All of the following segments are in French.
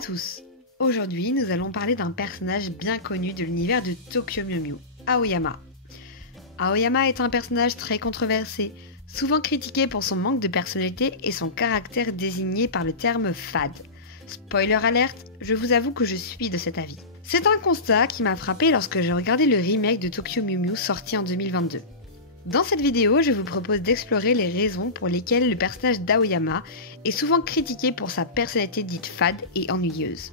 à tous. Aujourd'hui, nous allons parler d'un personnage bien connu de l'univers de Tokyo Mew Mew, Aoyama. Aoyama est un personnage très controversé, souvent critiqué pour son manque de personnalité et son caractère désigné par le terme fade. Spoiler alerte, je vous avoue que je suis de cet avis. C'est un constat qui m'a frappé lorsque j'ai regardé le remake de Tokyo Mew Mew sorti en 2022. Dans cette vidéo, je vous propose d'explorer les raisons pour lesquelles le personnage d'Aoyama est souvent critiqué pour sa personnalité dite fade et ennuyeuse.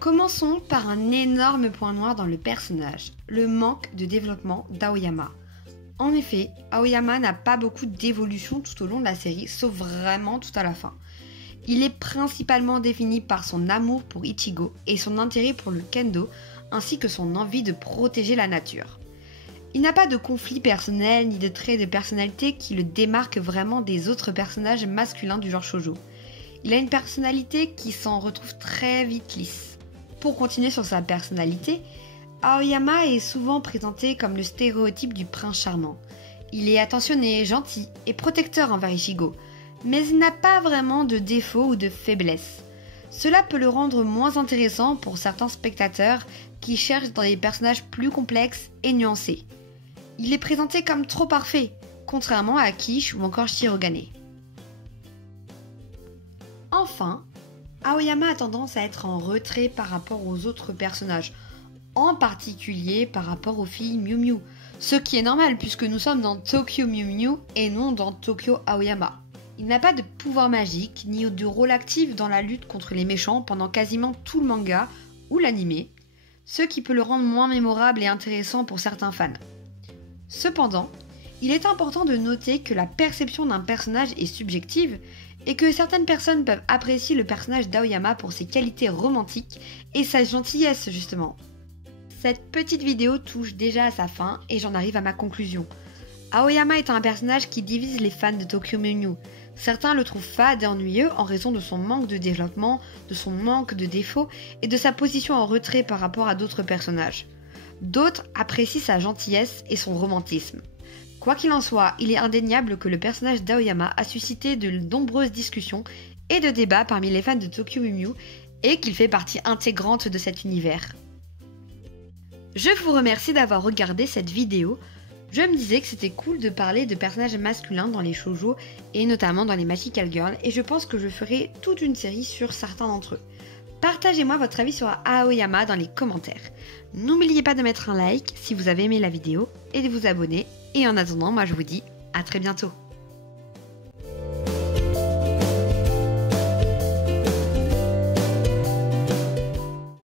Commençons par un énorme point noir dans le personnage, le manque de développement d'Aoyama. En effet, Aoyama n'a pas beaucoup d'évolution tout au long de la série, sauf vraiment tout à la fin. Il est principalement défini par son amour pour Ichigo et son intérêt pour le kendo, ainsi que son envie de protéger la nature. Il n'a pas de conflit personnel ni de traits de personnalité qui le démarquent vraiment des autres personnages masculins du genre shoujo. Il a une personnalité qui s'en retrouve très vite lisse. Pour continuer sur sa personnalité, Aoyama est souvent présenté comme le stéréotype du prince charmant. Il est attentionné, gentil et protecteur envers Ichigo, mais il n'a pas vraiment de défauts ou de faiblesses. Cela peut le rendre moins intéressant pour certains spectateurs qui cherchent dans des personnages plus complexes et nuancés. Il est présenté comme trop parfait, contrairement à Kish ou encore Shirogane. Enfin, Aoyama a tendance à être en retrait par rapport aux autres personnages, en particulier par rapport aux filles Mew Mew, ce qui est normal puisque nous sommes dans Tokyo Mew Mew et non dans Tokyo Aoyama. Il n'a pas de pouvoir magique ni de rôle actif dans la lutte contre les méchants pendant quasiment tout le manga ou l'anime, ce qui peut le rendre moins mémorable et intéressant pour certains fans. Cependant, il est important de noter que la perception d'un personnage est subjective et que certaines personnes peuvent apprécier le personnage d'Aoyama pour ses qualités romantiques et sa gentillesse justement. Cette petite vidéo touche déjà à sa fin et j'en arrive à ma conclusion. Aoyama est un personnage qui divise les fans de Tokyo Mew Mew. Certains le trouvent fade et ennuyeux en raison de son manque de développement, de son manque de défauts et de sa position en retrait par rapport à d'autres personnages. D'autres apprécient sa gentillesse et son romantisme. Quoi qu'il en soit, il est indéniable que le personnage d'Aoyama a suscité de nombreuses discussions et de débats parmi les fans de Tokyo Mew Mew et qu'il fait partie intégrante de cet univers. Je vous remercie d'avoir regardé cette vidéo. Je me disais que c'était cool de parler de personnages masculins dans les shoujo et notamment dans les Magical Girls et je pense que je ferai toute une série sur certains d'entre eux. Partagez-moi votre avis sur Aoyama dans les commentaires. N'oubliez pas de mettre un like si vous avez aimé la vidéo et de vous abonner. Et en attendant, moi je vous dis à très bientôt.